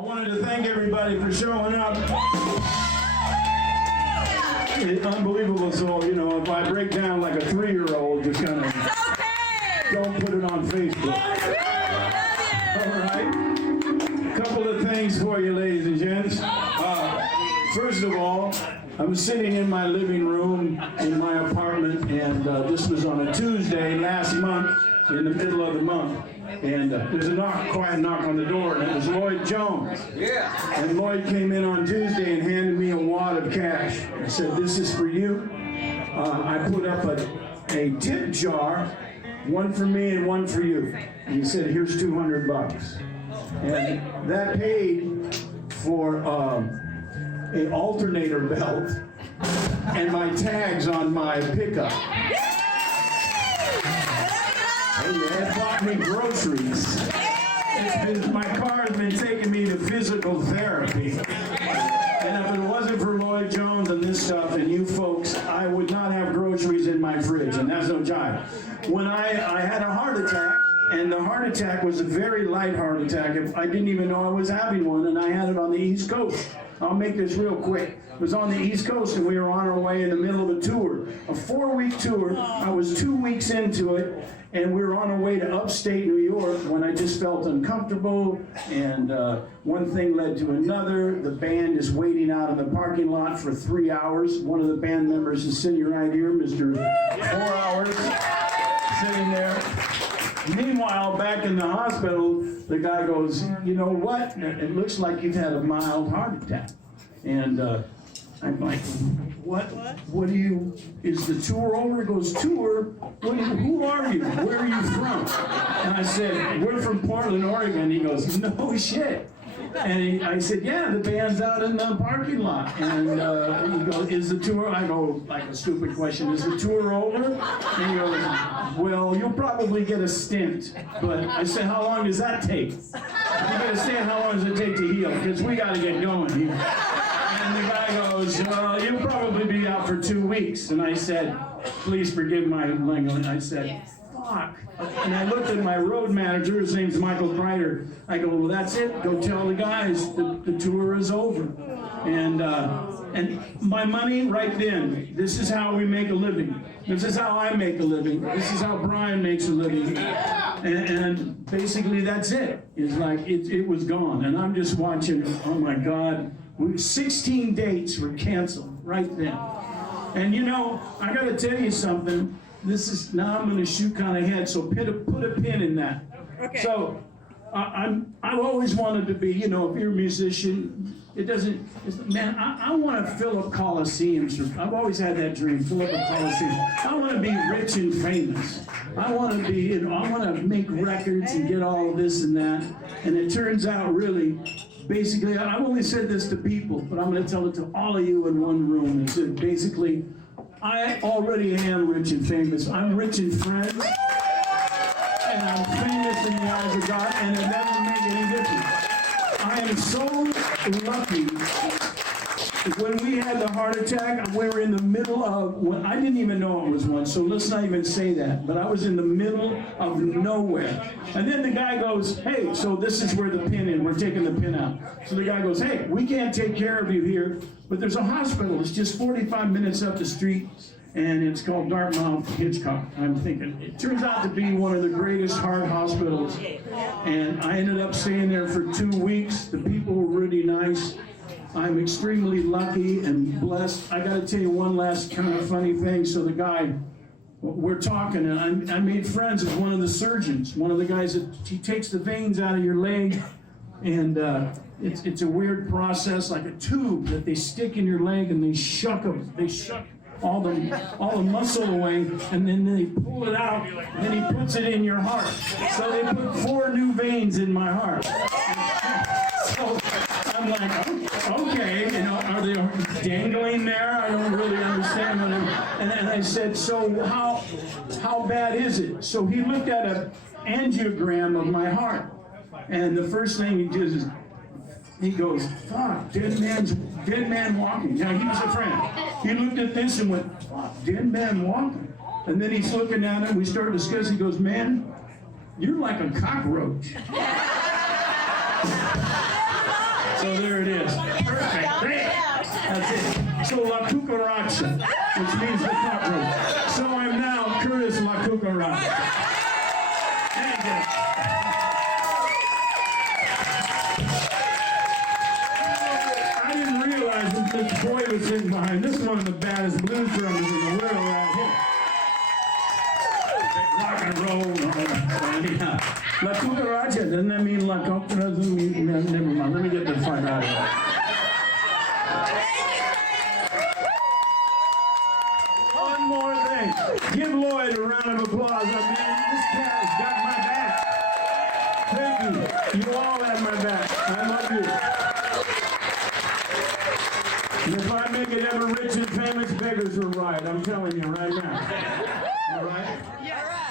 I wanted to thank everybody for showing up. It's unbelievable. So, you know, if I break down like a 3-year-old, just kind of don't put it on Facebook. All right. A couple of things for you, ladies and gents. First of all, I'm sitting in my living room in my apartment, and this was on a Tuesday last month, in the middle of the month. And there's a quiet knock on the door, and it was Lloyd Jones. Yeah. And Lloyd came in on Tuesday and handed me a wad of cash. He said, "This is for you." I put up a tip jar, one for me and one for you. And he said, "Here's $200. And that paid for an alternator belt and my tags on my pickup. It bought me groceries. My car has been taking me to physical therapy. And if it wasn't for Lloyd Jones and this stuff and you folks, I would not have groceries in my fridge, and that's no jive. When I had a heart attack, and the heart attack was a very light heart attack. I didn't even know I was having one, and I had it on the East Coast. I'll make this real quick. It was on the East Coast, and we were on our way in the middle of a tour, a 4-week tour. I was 2 weeks into it, and we were on our way to upstate New York when I just felt uncomfortable, and one thing led to another. The band is waiting out in the parking lot for 3 hours. One of the band members is sitting right here, Mr. 4 hours, sitting there. Meanwhile, back in the hospital, the guy goes, "You know what? It looks like you've had a mild heart attack." And I'm like, what do you, is the tour over? He goes, "Tour? Who are you? Where are you from?" And I said, "We're from Portland, Oregon." He goes, "No shit." And I said, "Yeah, the band's out in the parking lot." And he goes, "Is the tour?" I go, like a stupid question, "Is the tour over?" And he goes, "Well, you'll probably get a stint." But I said, "How long does that take?" "If you get a stint, how long does it take to heal? Because we got to get going here." And the guy goes, "Well, you'll probably be out for 2 weeks." And I said, "Please forgive my language." I said, "Fuck." And I looked at my road manager, his name's Michael Kreider. I go, "Well, that's it. Go tell the guys the tour is over." And my money right then, this is how we make a living. This is how I make a living. This is how Brian makes a living. And basically that's it. It's like, it was gone. And I'm just watching, oh my God. 16 dates were canceled right then. And you know, I gotta tell you something. This is, now I'm gonna shoot kind of ahead, so put a pin in that. Okay. So, I've always wanted to be, you know, if you're a musician, man, I want to fill up coliseums. I've always had that dream, fill up a coliseum. I want to be rich and famous. I want to be, you know, I want to make records and get all of this and that. And it turns out really, basically, I've only said this to people, but I'm going to tell it to all of you in one room. It's basically, I already am rich and famous. I'm rich in friends, and I'm famous in the eyes of God, and it doesn't make any difference. I am so lucky. When we had the heart attack, we were in the middle of, I didn't even know it was one, so let's not even say that, but I was in the middle of nowhere. And then the guy goes, "Hey, so this is where the pin is, we're taking the pin out." So the guy goes, "Hey, we can't take care of you here, but there's a hospital, it's just 45 minutes up the street, and it's called Dartmouth Hitchcock." I'm thinking, it turns out to be one of the greatest heart hospitals. And I ended up staying there for 2 weeks. The people were really nice. I'm extremely lucky and blessed. I got to tell you one last kind of funny thing. So the guy, we're talking, and I made friends with one of the surgeons, one of the guys that he takes the veins out of your leg, and it's a weird process, like a tube that they stick in your leg, and they shuck all the muscle away, and then they pull it out, and then he puts it in your heart. So they put 4 new veins in my heart. So I'm like, okay, you know, are they dangling there? I don't really understand what and I said, "So how bad is it?" So he looked at an angiogram of my heart, and the first thing he does is, he goes, "Fuck, dead man walking." Now, he was a friend. He looked at this and went, "Fuck, dead man walking." And then he's looking at it, we started discussing, he goes, "Man, you're like a cockroach." also La Cucaracha, which means the cockroach. So I'm now Curtis La Cucaracha. Thank you. I didn't realize that this boy was sitting behind this one of the baddest blues drummers in the world right here. Rock and roll. La Cucaracha, doesn't that mean La Cucaracha? Never mind, let me get the fuck out of here. One more thing. Give Lloyd a round of applause. I mean, this cat has got my back. Thank you. You all have my back. I love you. And if I make it ever rich and famous, beggars will ride. I'm telling you right now. All right?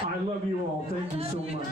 I love you all. Thank you so much.